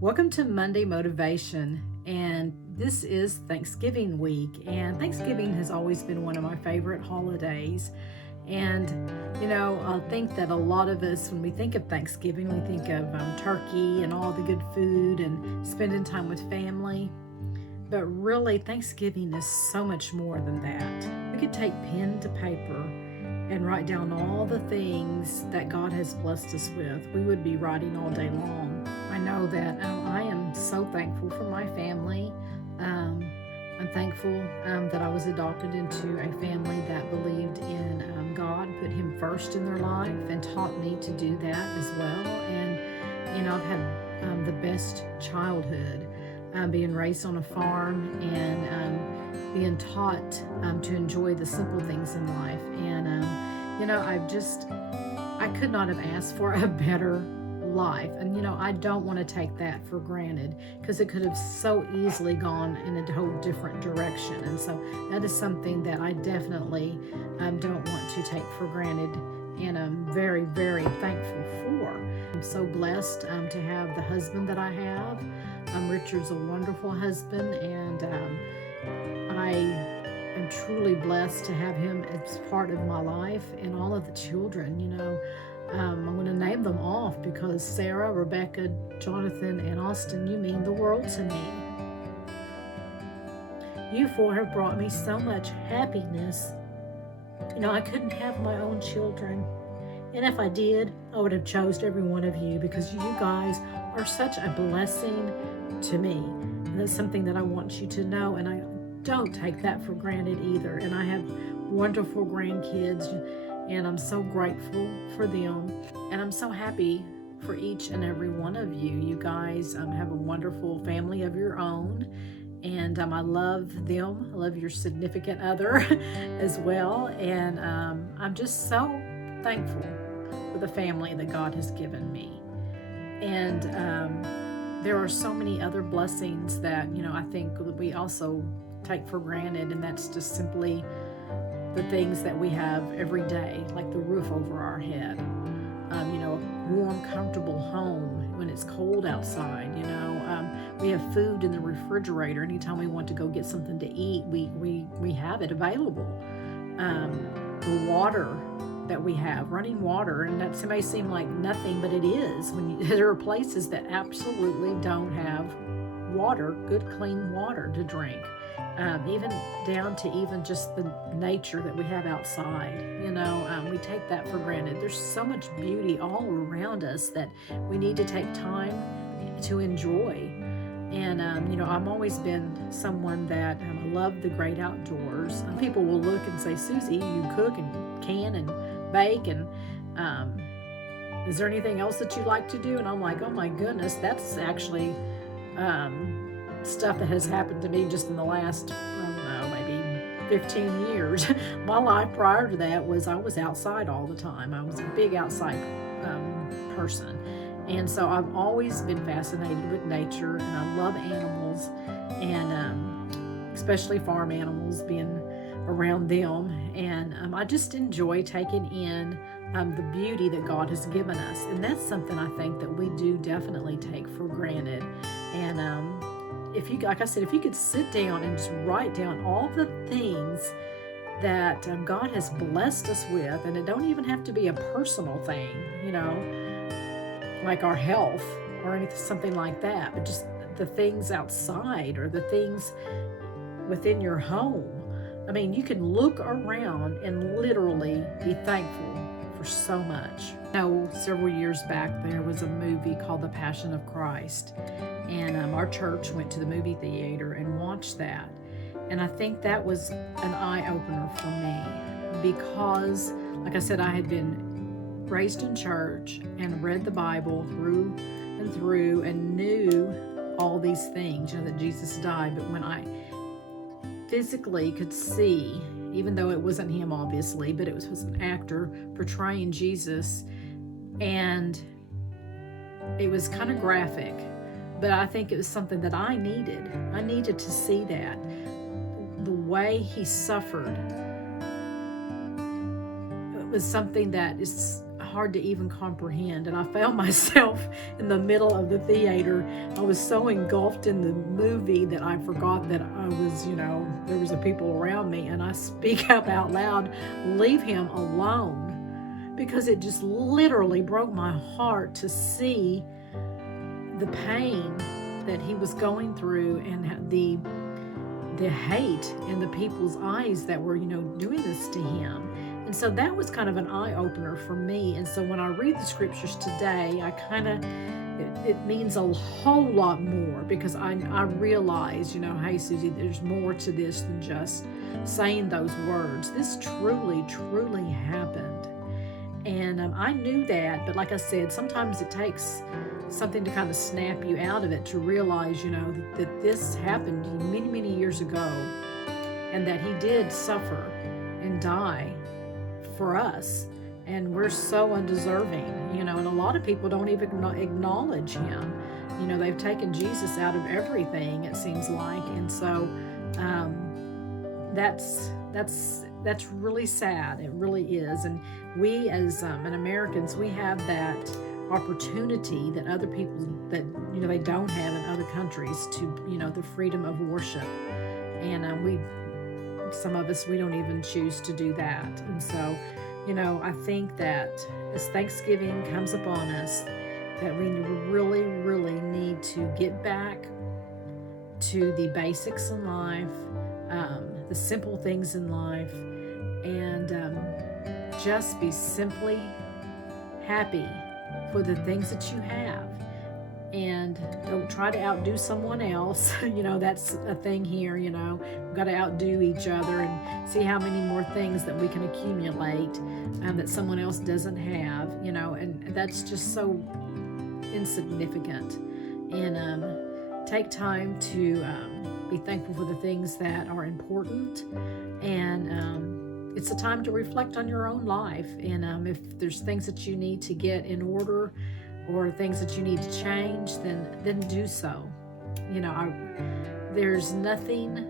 Welcome to Monday Motivation, and this is Thanksgiving week, and Thanksgiving has always been one of my favorite holidays. And I think that a lot of us, when we think of Thanksgiving, we think of turkey and all the good food and spending time with family. But really, Thanksgiving is so much more than that. We could take pen to paper and write down all the things that God has blessed us with. We would be writing all day long. I know that I am so thankful for my family. I'm thankful that I was adopted into a family that believed in God, put Him first in their life, and taught me to do that as well. And I've had the best childhood, being raised on a farm and being taught to enjoy the simple things in life. And I could not have asked for a better life. And I don't want to take that for granted, because it could have so easily gone in a whole different direction. And so that is something that I definitely don't want to take for granted, and I'm very, very thankful for. I'm so blessed to have the husband that I have. Richard's a wonderful husband, and I am truly blessed to have him as part of my life, and all of the children. I'm going to name them off because Sarah, Rebecca, Jonathan, and Austin, you mean the world to me. You four have brought me so much happiness. I couldn't have my own children, and if I did, I would have chose every one of you, because you guys are such a blessing to me. And that's something that I want you to know, and I don't take that for granted either. And I have wonderful grandkids, and I'm so grateful for them, and I'm so happy for each and every one of you. You guys have a wonderful family of your own, and I love them. I love your significant other as well, and I'm just so thankful for the family that God has given me. And there are so many other blessings that I think that we also take for granted, and that's just simply the things that we have every day, like the roof over our head, a warm, comfortable home when it's cold outside. We have food in the refrigerator. Anytime we want to go get something to eat, we have it available. The water that we have, running water, and that may seem like nothing, but it is. There are places that absolutely don't have water, good, clean water to drink. Even down to even just the nature that we have outside. We take that for granted. There's so much beauty all around us that we need to take time to enjoy. And I've always been someone that love the great outdoors. People will look and say, "Susie, you cook and can and bake, and is there anything else that you like to do?" And I'm like, "Oh my goodness, that's actually stuff that has happened to me just in the last, I don't know, maybe 15 years. My life prior to that was I was outside all the time. I was a big outside person. And so I've always been fascinated with nature, and I love animals, and especially farm animals, being around them. And I just enjoy taking in the beauty that God has given us. And that's something I think that we do definitely take for granted. And if you, like I said, if you could sit down and just write down all the things that God has blessed us with, and it don't even have to be a personal thing, like our health or anything, something like that, but just the things outside or the things within your home. I mean, you can look around and literally be thankful for so much. Several years back, there was a movie called The Passion of Christ, and our church went to the movie theater and watched that. And I think that was an eye-opener for me, because, like I said, I had been raised in church and read the Bible through and through and knew all these things, that Jesus died. But when I physically could see, even though it wasn't him, obviously, but it was an actor portraying Jesus, and it was kind of graphic, but I think it was something that I needed. I needed to see that. The way he suffered, it was something that is hard to even comprehend. And I found myself in the middle of the theater. I was so engulfed in the movie that I forgot that I was, there was a people around me. And I speak up out loud, leave him alone, because it just literally broke my heart to see the pain that he was going through, and the hate in the people's eyes that were, doing this to him. And so that was kind of an eye-opener for me. And so when I read the scriptures today, it means a whole lot more, because I realize, hey, Susie, there's more to this than just saying those words. This truly, truly happened. And I knew that, but like I said, sometimes it takes something to kind of snap you out of it to realize, that this happened many, many years ago, and that he did suffer and die for us, and we're so undeserving, and a lot of people don't even acknowledge him. They've taken Jesus out of everything, it seems like, and so that's really sad. It really is. And we as Americans, we have that opportunity that other people that they don't have in other countries, to the freedom of worship, and some of us, we don't even choose to do that. And so I think that as Thanksgiving comes upon us, that we really, really need to get back to the basics in life, the simple things in life, and just be simply happy for the things that you have, and don't try to outdo someone else. That's a thing here. We've got to outdo each other and see how many more things that we can accumulate that someone else doesn't have, and that's just so insignificant. And take time to be thankful for the things that are important, and it's a time to reflect on your own life, and if there's things that you need to get in order or things that you need to change, then do so. There's nothing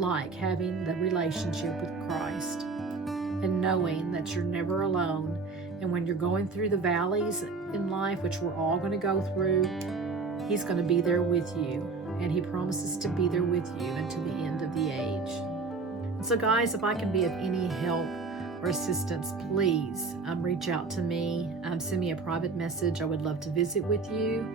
like having the relationship with Christ and knowing that you're never alone, and when you're going through the valleys in life, which we're all going to go through, he's going to be there with you, and he promises to be there with you until the end of the age. So guys, if I can be of any help or assistance, please reach out to me. Send me a private message. I would love to visit with you.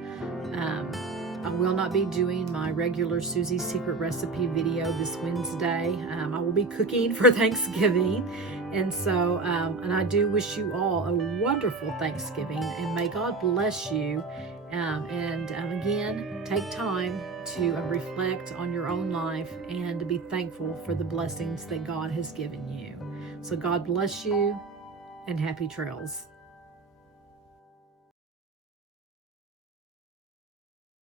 I will not be doing my regular Susie's Secret Recipe video this Wednesday. I will be cooking for Thanksgiving. And so, and I do wish you all a wonderful Thanksgiving, and may God bless you. And again, take time to reflect on your own life and to be thankful for the blessings that God has given you. So God bless you, and happy trails.